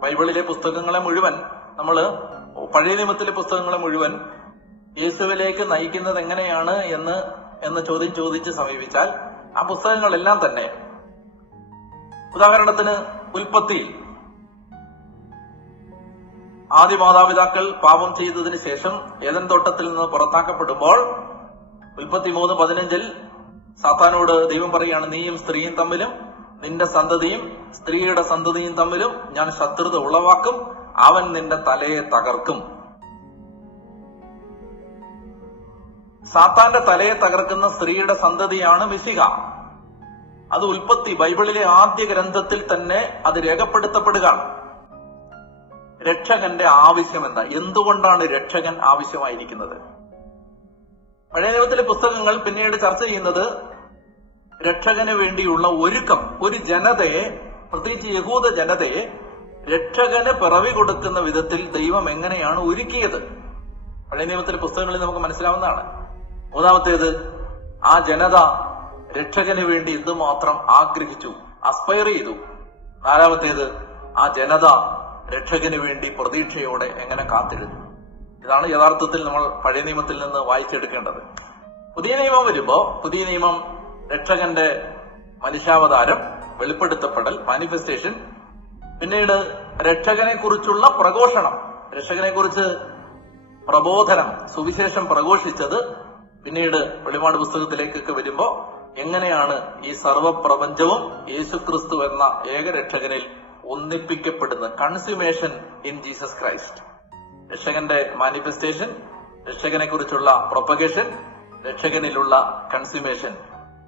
ബൈബിളിലെ പുസ്തകങ്ങളെ മുഴുവൻ, നമ്മള് പഴയ നിയമത്തിലെ പുസ്തകങ്ങളെ മുഴുവൻ യേശുവിലേക്ക് നയിക്കുന്നത് എങ്ങനെയാണ് എന്ന് ചോദിച്ച് സമീപിച്ചാൽ ആ പുസ്തകങ്ങളെല്ലാം തന്നെ, ഉദാഹരണത്തിന് ഉൽപ്പത്തിയിൽ ആദ്യ മാതാപിതാക്കൾ പാപം ചെയ്തതിന് ശേഷം ഏദൻ തോട്ടത്തിൽ നിന്ന് പുറത്താക്കപ്പെടുമ്പോൾ ഉൽപ്പത്തി 3:15 സാത്താനോട് ദൈവം പറയുകയാണ്, നീയും സ്ത്രീയും തമ്മിലും നിന്റെ സന്തതിയും സ്ത്രീയുടെ സന്തതിയും തമ്മിലും ഞാൻ ശത്രുത ഉളവാക്കും, അവൻ നിന്റെ തലയെ തകർക്കും. സാത്താന്റെ തലയെ തകർക്കുന്ന സ്ത്രീയുടെ സന്തതിയാണ് മിശിഹ. അത് ഉൽപ്പത്തി, ബൈബിളിലെ ആദ്യ ഗ്രന്ഥത്തിൽ തന്നെ അത് രേഖപ്പെടുത്തപ്പെടുകയാണ്. രക്ഷകന്റെ ആവശ്യം എന്താ? എന്തുകൊണ്ടാണ് രക്ഷകൻ ആവശ്യമായിരിക്കുന്നത്? പഴയ നിയമത്തിലെ പുസ്തകങ്ങൾ പിന്നീട് ചർച്ച ചെയ്യുന്നത് രക്ഷകന് വേണ്ടിയുള്ള ഒരുക്കം, ഒരു ജനതയെ, പ്രത്യേകിച്ച് യഹൂദ ജനതയെ രക്ഷകന് പിറവി കൊടുക്കുന്ന വിധത്തിൽ ദൈവം എങ്ങനെയാണ് ഒരുക്കിയത്. പഴയ നിയമത്തിലെ പുസ്തകങ്ങളിൽ നമുക്ക് മനസ്സിലാവുന്നതാണ്. മൂന്നാമത്തേത്, ആ ജനത രക്ഷകന് വേണ്ടി എന്തുമാത്രം ആഗ്രഹിച്ചു, അസ്പയർ ചെയ്തു. നാലാമത്തേത്, ആ ജനത രക്ഷകന് വേണ്ടി പ്രതീക്ഷയോടെ എങ്ങനെ കാത്തിരുന്നു. ഇതാണ് യഥാർത്ഥത്തിൽ നമ്മൾ പഴയ നിയമത്തിൽ നിന്ന് വായിച്ചെടുക്കേണ്ടത്. പുതിയ നിയമം വരുമ്പോ, പുതിയ നിയമം രക്ഷകന്റെ മനുഷ്യാവതാരം, വെളിപ്പെടുത്തപ്പെടൽ, മാനിഫെസ്റ്റേഷൻ, പിന്നീട് രക്ഷകനെ കുറിച്ചുള്ള പ്രഘോഷണം, രക്ഷകനെ കുറിച്ച് പ്രബോധനം, സുവിശേഷം പ്രഘോഷിച്ചത്, പിന്നീട് വെളിപാട് പുസ്തകത്തിലേക്കൊക്കെ വരുമ്പോ എങ്ങനെയാണ് ഈ സർവപ്രപഞ്ചവും യേശുക്രിസ്തു എന്ന ഏകരക്ഷകനിൽ ഒന്നിപ്പിക്കപ്പെടുന്നത്, കൺസ്യൂമേഷൻ ഇൻ ജീസസ് ക്രൈസ്റ്റ്. രക്ഷകന്റെ മാനിഫെസ്റ്റേഷൻ, രക്ഷകനെ കുറിച്ചുള്ള പ്രൊപ്പഗേഷൻ, രക്ഷകനിലുള്ള കൺസ്യൂമേഷൻ.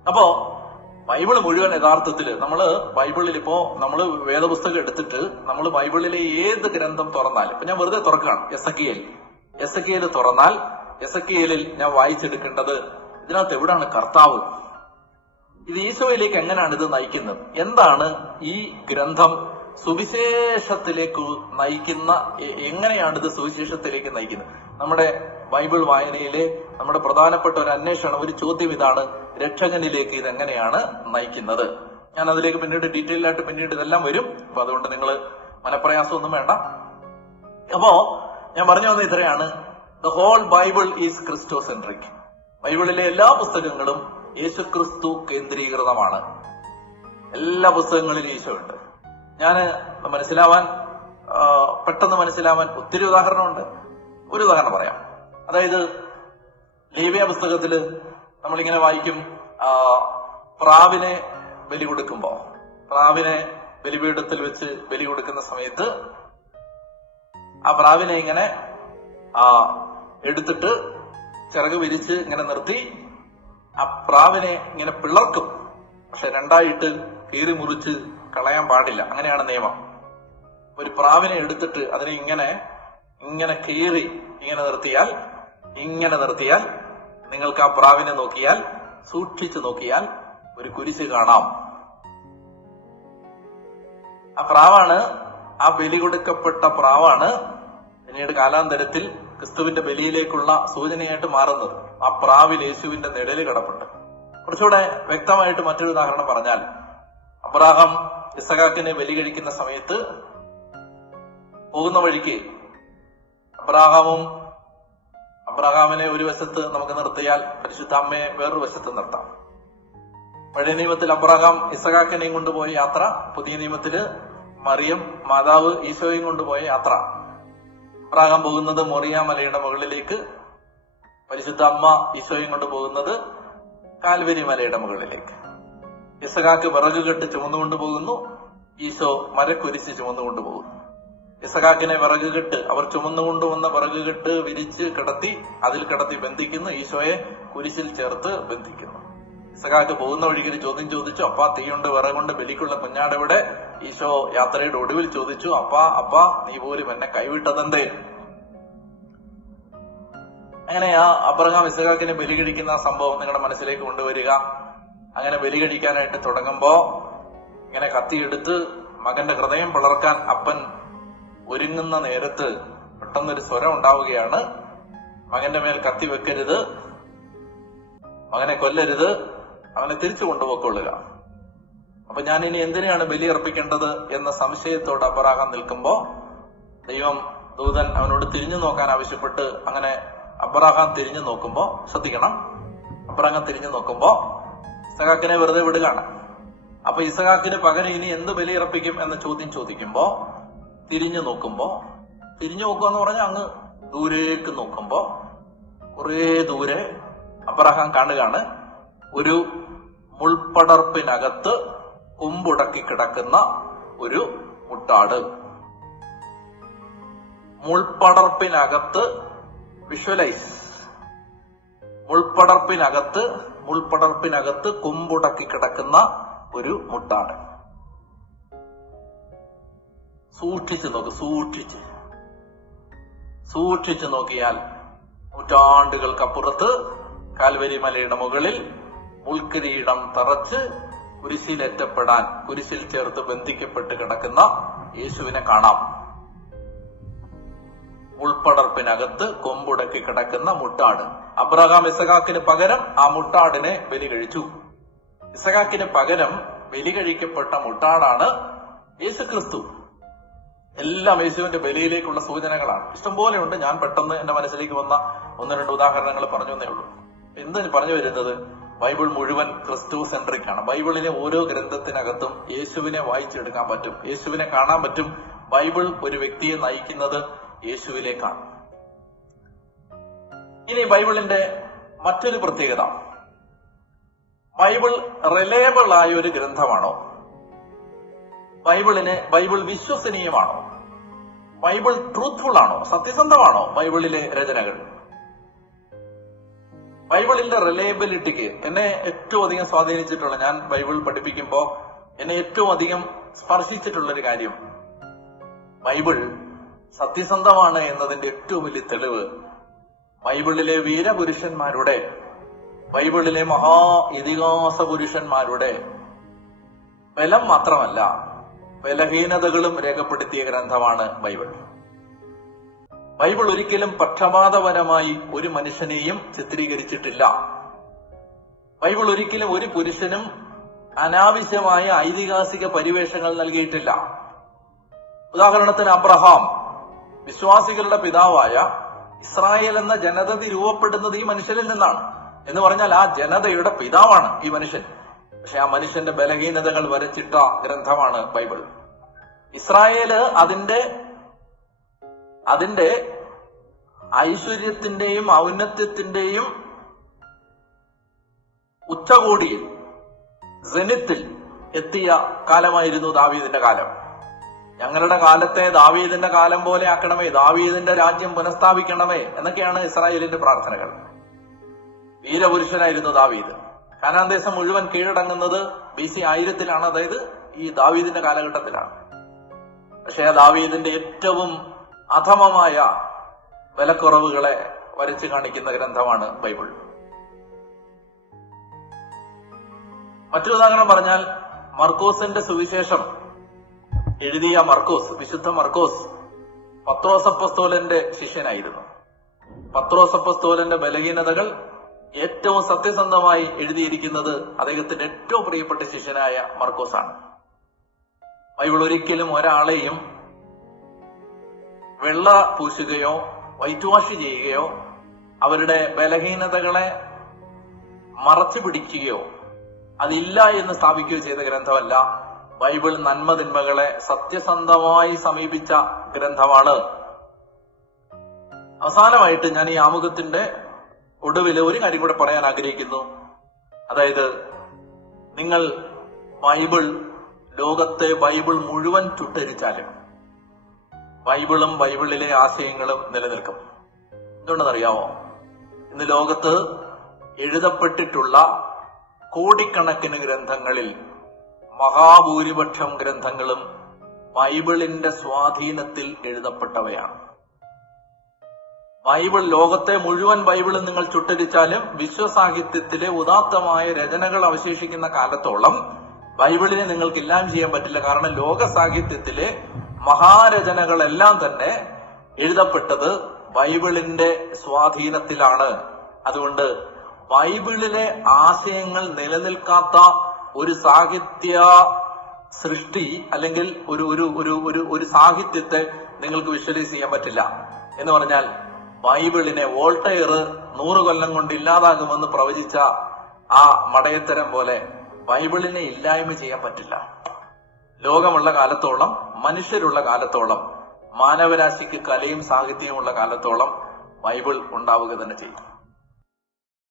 അപ്പോ ബൈബിള് മുഴുവൻ യഥാർത്ഥത്തില് ബൈബിളിൽ ഇപ്പോ നമ്മള് വേദപുസ്തകം എടുത്തിട്ട് നമ്മൾ ബൈബിളിലെ ഏത് ഗ്രന്ഥം തുറന്നാലും, ഇപ്പൊ ഞാൻ വെറുതെ തുറക്കുകയാണ്, എസെക്കിയേൽ തുറന്നാൽ എസെക്കിയേലിൽ ഞാൻ വായിച്ചെടുക്കേണ്ടത് ഇതിനകത്ത് എവിടാണ് കർത്താവ്, ഇത് ഈശോയിലേക്ക് എങ്ങനെയാണ് ഇത് നയിക്കുന്നത്, എന്താണ് ഈ ഗ്രന്ഥം സുവിശേഷത്തിലേക്ക് നയിക്കുന്ന, എങ്ങനെയാണ് ഇത് സുവിശേഷത്തിലേക്ക് നയിക്കുന്നത്. നമ്മുടെ ബൈബിൾ വായനയിലെ നമ്മുടെ പ്രധാനപ്പെട്ട ഒരു അന്വേഷണം, ഒരു ചോദ്യം ഇതാണ്, രക്ഷകനിലേക്ക് ഇതെങ്ങനെയാണ് നയിക്കുന്നത്. ഞാൻ അതിലേക്ക് പിന്നീട് ഡീറ്റെയിൽ ആയിട്ട് പിന്നീട് ഇതെല്ലാം വരും. അപ്പൊ അതുകൊണ്ട് നിങ്ങൾ മനപ്രയാസമൊന്നും വേണ്ട. അപ്പോ ഞാൻ പറഞ്ഞു വന്ന ഇത്രയാണ്, ദ ഹോൾ ബൈബിൾ ഈസ് ക്രിസ്റ്റോസെൻട്രിക്. ബൈബിളിലെ എല്ലാ പുസ്തകങ്ങളും യേശുക്രിസ്തു കേന്ദ്രീകൃതമാണ്. എല്ലാ പുസ്തകങ്ങളിലും ഈശോ ഉണ്ട്. ഞാന് പെട്ടെന്ന് മനസ്സിലാവാൻ ഒത്തിരി ഉദാഹരണമുണ്ട്. ഒരു ഉദാഹരണം പറയാം. അതായത് ലേവ്യ പുസ്തകത്തില് നമ്മളിങ്ങനെ വായിക്കും, പ്രാവിനെ ബലി കൊടുക്കുമ്പോ, പ്രാവിനെ ബലിപീഠത്തിൽ വെച്ച് ബലി കൊടുക്കുന്ന സമയത്ത് ആ പ്രാവിനെ ഇങ്ങനെ എടുത്തിട്ട് ചിറക് വിരിച്ച് ഇങ്ങനെ നിർത്തി ആ പ്രാവിനെ ഇങ്ങനെ പിളർക്കും. പക്ഷെ രണ്ടായിട്ട് കീറി മുറിച്ച് കളയാൻ പാടില്ല, അങ്ങനെയാണ് നിയമം. ഒരു പ്രാവിനെ എടുത്തിട്ട് അതിനെ ഇങ്ങനെ കീറി ഇങ്ങനെ നിർത്തിയാൽ നിങ്ങൾക്ക് ആ പ്രാവിനെ നോക്കിയാൽ, സൂക്ഷിച്ചു നോക്കിയാൽ ഒരു കുരിശ് കാണാം. ആ പ്രാവാണ്, ആ ബലി കൊടുക്കപ്പെട്ട പ്രാവാണ് പിന്നീട് കാലാന്തരത്തിൽ ക്രിസ്തുവിന്റെ ബലിയിലേക്കുള്ള സൂചനയായിട്ട് മാറുന്നത്. ആ പ്രാവിൽ യേശുവിന്റെ നിഴല് കിടപ്പുണ്ട്. കുറച്ചുകൂടെ വ്യക്തമായിട്ട് മറ്റൊരു ഉദാഹരണം പറഞ്ഞാൽ, അബ്രാഹാം ഇസഹാക്കിനെ ബലി കഴിക്കുന്ന സമയത്ത് പോകുന്ന വഴിക്ക് അബ്രാഹാമിനെ ഒരു വശത്ത് നമുക്ക് നിർത്തിയാൽ പരിശുദ്ധ അമ്മയെ വേറൊരു വശത്ത് നിർത്താം. പഴയ നിയമത്തിൽ അബ്രാഹാം ഇസഹാക്കിനെയും കൊണ്ടുപോയ യാത്ര, പുതിയ നിയമത്തില് മറിയം മാതാവ് ഈശോയും കൊണ്ടുപോയ യാത്ര. അബ്രാഹാം പോകുന്നത് മൊറിയ മലയുടെ മുകളിലേക്ക്, പരിശുദ്ധ അമ്മ ഈശോയും കൊണ്ട് പോകുന്നത് കാൽവരി മലയുടെ മുകളിലേക്ക്. ഇസഹാക്ക് വിറകുകെട്ട് ചുമന്നുകൊണ്ടു പോകുന്നു, ഈശോ മരക്കുരിശ് ചുമന്നുകൊണ്ടു പോകുന്നു. ഇസഹാക്കിനെ വിറകുകെട്ട്, അവർ ചുമന്നുകൊണ്ടുവന്ന വിറകുകെട്ട് വിരിച്ച് അതിൽ കിടത്തി ബന്ധിക്കുന്നു, ഈശോയെ കുരിശിൽ ചേർത്ത് ബന്ധിക്കുന്നു. ഇസഹാക്ക് പോകുന്ന വഴിക്ക് ഒരു ചോദ്യം ചോദിച്ചു, അപ്പാ തീയുണ്ട് വിറകുണ്ട് ബലിക്കുള്ള കുഞ്ഞാടെവിടെ? ഈശോ യാത്രയുടെ ഒടുവിൽ ചോദിച്ചു, അപ്പാ നീ പോലും എന്നെ കൈവിട്ടതെന്തേ? അങ്ങനെ ആ അബ്രഹാം ഇസഹാക്കിനെ ബലി കഴിക്കുന്ന സംഭവം നിങ്ങളുടെ മനസ്സിലേക്ക് കൊണ്ടുവരിക. അങ്ങനെ ബലി കഴിക്കാനായിട്ട് തുടങ്ങുമ്പോ ഇങ്ങനെ കത്തിയെടുത്ത് മകന്റെ ഹൃദയം പിളർക്കാൻ അപ്പൻ ഒരുങ്ങുന്ന നേരത്ത് പെട്ടെന്നൊരു സ്വരം ഉണ്ടാവുകയാണ്, മകന്റെ മേൽ കത്തി വെക്കരുത്, മകനെ കൊല്ലരുത്, അവനെ തിരിച്ചു കൊണ്ടുപോയിക്കൊള്ളുക. അപ്പൊ ഞാൻ ഇനി എന്തിനാണ് ബലി അർപ്പിക്കേണ്ടത് എന്ന സംശയത്തോട് അബ്രഹാം നിൽക്കുമ്പോ ദൂതൻ അവനോട് തിരിഞ്ഞു നോക്കാൻ ആവശ്യപ്പെട്ട്, അങ്ങനെ അബ്രഹാം തിരിഞ്ഞു നോക്കുമ്പോ, ശ്രദ്ധിക്കണം, അബ്രഹാം തിരിഞ്ഞു നോക്കുമ്പോ ഇസഹാക്കിനെ വെറുതെ വിടുകയാണ്. അപ്പൊ ഇസഹാക്കിന് പകരം ഇനി എന്ത് ബലി അർപ്പിക്കും എന്ന ചോദ്യം ചോദിക്കുമ്പോ തിരിഞ്ഞു നോക്കുക എന്ന് പറഞ്ഞാൽ അങ്ങ് ദൂരേക്ക് നോക്കുമ്പോ കുറെ ദൂരെ അബ്രഹാം കാണുകയാണ് ഒരു മുൾപ്പടർപ്പിനകത്ത് കൊമ്പുടക്കി കിടക്കുന്ന ഒരു മുട്ടാട്. മുൾപ്പടർപ്പിനകത്ത് വിഷ്വലൈസ്, മുൾപ്പടർപ്പിനകത്ത് കൊമ്പുടക്കി കിടക്കുന്ന ഒരു മുട്ടാട്. സൂക്ഷിച്ചു നോക്കിയാൽ നൂറ്റാണ്ടുകൾക്കപ്പുറത്ത് കാൽവരി മലയുടെ മുകളിൽ മുൾക്കിരീടം തറച്ച് കുരിശിലേറ്റപ്പെടാൻ, കുരിശിൽ ചേർത്ത് ബന്ധിക്കപ്പെട്ട് കിടക്കുന്ന യേശുവിനെ കാണാം. ഉൾപ്പടർപ്പിനകത്ത് കൊമ്പുടക്കി കിടക്കുന്ന മുട്ടാട്. അബ്രഹാം ഇസഹാക്കിന് പകരം ആ മുട്ടാടിനെ ബലി കഴിച്ചു. ഇസഹാക്കിന് പകരം ബലി കഴിക്കപ്പെട്ട മുട്ടാടാണ് യേശുക്രിസ്തു. എല്ലാം യേശുവിന്റെ ബലിയിലേക്കുള്ള സൂചനകളാണ്. ഇഷ്ടംപോലെ ഉണ്ട്. ഞാൻ പെട്ടെന്ന് എന്റെ മനസ്സിലേക്ക് വന്ന ഒന്ന് രണ്ട് ഉദാഹരണങ്ങൾ പറഞ്ഞു എന്നേ ഉള്ളൂ. എന്ത് പറഞ്ഞു വരുന്നത്, ബൈബിൾ മുഴുവൻ ക്രിസ്തു സെൻട്രിക് ആണ്. ബൈബിളിലെ ഓരോ ഗ്രന്ഥത്തിനകത്തും യേശുവിനെ വായിച്ചെടുക്കാൻ പറ്റും, യേശുവിനെ കാണാൻ പറ്റും. ബൈബിൾ ഒരു വ്യക്തിയെ നയിക്കുന്നത് യേശുവിലേക്കാണ്. ഇനി ബൈബിളിന്റെ മറ്റൊരു പ്രത്യേകത, ബൈബിൾ റിലയബിൾ ആയ ഒരു ഗ്രന്ഥമാണോ? ബൈബിൾ വിശ്വസനീയമാണോ? ബൈബിൾ ട്രൂത്ത്ഫുൾ ആണോ? സത്യസന്ധമാണോ ബൈബിളിലെ രചനകൾ? ബൈബിളിന്റെ റിലയബിലിറ്റിക്ക് എന്നെ ഏറ്റവും അധികം സ്വാധീനിച്ചിട്ടുള്ള, ഞാൻ ബൈബിൾ പഠിപ്പിക്കുമ്പോൾ എന്നെ ഏറ്റവും അധികം സ്പർശിച്ചിട്ടുള്ളൊരു കാര്യം, ബൈബിൾ സത്യസന്ധമാണ് എന്നതിന്റെ ഏറ്റവും വലിയ തെളിവ് ബൈബിളിലെ വീരപുരുഷന്മാരുടെ, ബൈബിളിലെ മഹാ ഇതിഹാസ പുരുഷന്മാരുടെ ബലം മാത്രമല്ല, ബലഹീനതകളും രേഖപ്പെടുത്തിയ ഗ്രന്ഥമാണ് ബൈബിൾ. ബൈബിൾ ഒരിക്കലും പക്ഷപാതപരമായി ഒരു മനുഷ്യനെയും ചിത്രീകരിച്ചിട്ടില്ല. ബൈബിൾ ഒരിക്കലും ഒരു പുരുഷനും അനാവശ്യമായ ഐതിഹാസിക പരിവേഷങ്ങൾ നൽകിയിട്ടില്ല. ഉദാഹരണത്തിന് അബ്രഹാം, വിശ്വാസികളുടെ പിതാവായ ഇസ്രായേൽ എന്ന ജനതതി രൂപപ്പെടുന്നത് ഈ മനുഷ്യരിൽ നിന്നാണ്. എന്ന് പറഞ്ഞാൽ ആ ജനതയുടെ പിതാവാണ് ഈ മനുഷ്യൻ. പക്ഷെ ആ മനുഷ്യന്റെ ബലഹീനതകൾ വരച്ചിട്ട ഗ്രന്ഥമാണ് ബൈബിൾ. ഇസ്രായേല് അതിന്റെ ഐശ്വര്യത്തിന്റെയും ഔന്നത്യത്തിന്റെയും ഉച്ചകോടിയിൽ, ജനിത്തിൽ എത്തിയ കാലമായിരുന്നു ദാവീദിന്റെ കാലം. ഞങ്ങളുടെ കാലത്തെ ദാവീദിന്റെ കാലം പോലെ ആക്കണമേ, ദാവീദിന്റെ രാജ്യം പുനഃസ്ഥാപിക്കണമേ എന്നൊക്കെയാണ് ഇസ്രായേലിന്റെ പ്രാർത്ഥനകൾ. വീരപുരുഷനായിരുന്നു ദാവീദ്. കാനാൻ ദേശം മുഴുവൻ കീഴടങ്ങുന്നത് BC 1000-ലാണ്, അതായത് ഈ ദാവീദിന്റെ കാലഘട്ടത്തിലാണ്. പക്ഷേ ദാവീദിന്റെ ഏറ്റവും അധമമായ ബലക്കുറവുകളെ വരച്ചു കാണിക്കുന്ന ഗ്രന്ഥമാണ് ബൈബിൾ. മറ്റൊരു ഉദാഹരണം പറഞ്ഞാൽ, മർക്കോസിന്റെ സുവിശേഷം എഴുതിയ വിശുദ്ധ മർക്കോസ് പത്രോസ് അപ്പോസ്തലന്റെ ശിഷ്യനായിരുന്നു. പത്രോസ് അപ്പോസ്തലന്റെ ബലഹീനതകൾ ഏറ്റവും സത്യസന്ധമായി എഴുതിയിരിക്കുന്നത് അദ്ദേഹത്തിന്റെ ഏറ്റവും പ്രിയപ്പെട്ട ശിഷ്യനായ മർക്കോസാണ്. ബൈബിൾ ഒരിക്കലും ഒരാളെയും വെള്ള പൂശുകയോ വൈറ്റ് വാഷ് ചെയ്യുകയോ അവരുടെ ബലഹീനതകളെ മറച്ചു പിടിക്കുകയോ അതില്ല എന്ന് സ്ഥാപിക്കുകയോ ചെയ്ത ഗ്രന്ഥമല്ല. ബൈബിൾ നന്മതിന്മകളെ സത്യസന്ധമായി സമീപിച്ച ഗ്രന്ഥമാണ്. അവസാനമായിട്ട് ഞാൻ ഈ ആമുഖത്തിന്റെ ഒടുവിൽ ഒരു കാര്യം കൂടെ പറയാൻ ആഗ്രഹിക്കുന്നു. അതായത്, നിങ്ങൾ ലോകത്തെ ബൈബിൾ മുഴുവൻ ചുട്ടരിച്ചാലും ബൈബിളും ബൈബിളിലെ ആശയങ്ങളും നിലനിൽക്കും. എന്തുകൊണ്ടെന്നറിയാമോ? ഇന്ന് ലോകത്ത് എഴുതപ്പെട്ടിട്ടുള്ള കോടിക്കണക്കിന് ഗ്രന്ഥങ്ങളിൽ മഹാഭൂരിപക്ഷം ഗ്രന്ഥങ്ങളും ബൈബിളിന്റെ സ്വാധീനത്തിൽ എഴുതപ്പെട്ടവയാണ്. ലോകത്തെ മുഴുവൻ ബൈബിളും നിങ്ങൾ ചുട്ടരിച്ചാലും വിശ്വസാഹിത്യത്തിലെ ഉദാത്തമായ രചനകൾ അവശേഷിക്കുന്ന കാലത്തോളം ബൈബിളിനെ നിങ്ങൾക്ക് എല്ലാം ചെയ്യാൻ പറ്റില്ല. കാരണം ലോക സാഹിത്യത്തിലെ മഹാരചനകളെല്ലാം തന്നെ എഴുതപ്പെട്ടത് ബൈബിളിന്റെ സ്വാധീനത്തിലാണ്. അതുകൊണ്ട് ബൈബിളിലെ ആശയങ്ങൾ നിലനിൽക്കാത്ത ഒരു സാഹിത്യ സൃഷ്ടി അല്ലെങ്കിൽ ഒരു സാഹിത്യത്തെ നിങ്ങൾക്ക് വിഷ്വലൈസ് ചെയ്യാൻ പറ്റില്ല. എന്ന് പറഞ്ഞാൽ, ബൈബിളിനെ വോൾട്ടയർ 100 കൊല്ലം കൊണ്ട് ഇല്ലാതാകുമെന്ന് പ്രവചിച്ച ആ മടയത്തരം പോലെ ബൈബിളിനെ ഇല്ലായ്മ ചെയ്യാൻ പറ്റില്ല. ലോകമുള്ള കാലത്തോളം, മനുഷ്യരുള്ള കാലത്തോളം, മാനവരാശിക്ക് കലയും സാഹിത്യവും ഉള്ള കാലത്തോളം ബൈബിൾ ഉണ്ടാവുക തന്നെ ചെയ്യും.